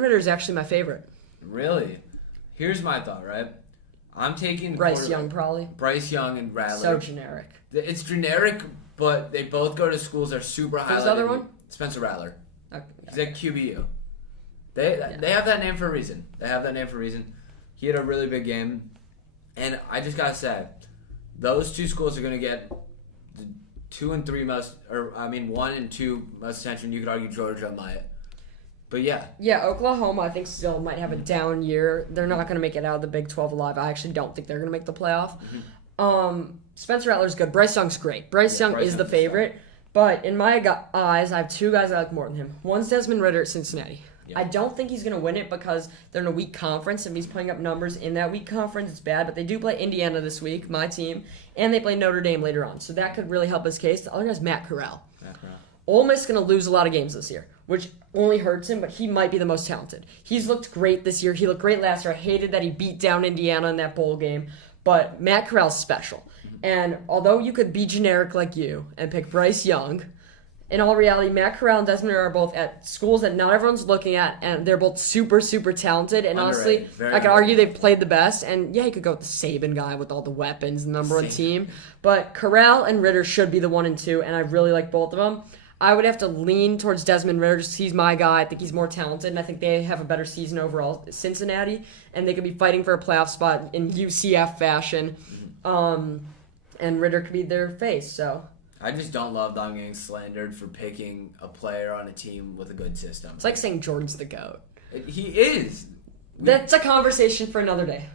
Desmond Ritter is actually my favorite. Really? Here's my thought, right? I'm taking Bryce Young, probably. Bryce Young and Rattler. So generic. It's generic, but they both go to schools that are super highlighted. Who's the other one? Spencer Rattler. Okay. He's at QBU. They have that name for a reason. He had a really big game. And I just got to say, those two schools are going to get the 2 and 3 most, 1 and 2 most attention. You could argue Georgia might. But yeah. Yeah, Oklahoma, I think, still might have a down year. They're not going to make it out of the Big 12 alive. I actually don't think they're going to make the playoff. Mm-hmm. Spencer Rattler's good. Bryce Young's great. Bryce Young is the favorite. But in my eyes, I have two guys I like more than him. One's Desmond Ritter at Cincinnati. Yeah. I don't think he's going to win it because they're in a weak conference. If he's putting up numbers in that weak conference, it's bad. But they do play Indiana this week, my team, and they play Notre Dame later on. So that could really help his case. The other guy's Matt Corral. Ole Miss is going to lose a lot of games this year, which only hurts him, but he might be the most talented. He's looked great this year. He looked great last year. I hated that he beat down Indiana in that bowl game, but Matt Corral's special. And although you could be generic like you and pick Bryce Young, in all reality, Matt Corral and Desmond Ritter are both at schools that not everyone's looking at, and they're both super, super talented. And honestly, I could argue they've played the best. And yeah, you could go with the Saban guy with all the weapons, the number one team. But Corral and Ritter should be the 1 and 2, and I really like both of them. I would have to lean towards Desmond Ritter just 'cause he's my guy. I think he's more talented, and I think they have a better season overall. Cincinnati, and they could be fighting for a playoff spot in UCF fashion. And Ritter could be their face, so. I just don't love them getting slandered for picking a player on a team with a good system. It's like saying Jordan's the GOAT. He is. That's a conversation for another day.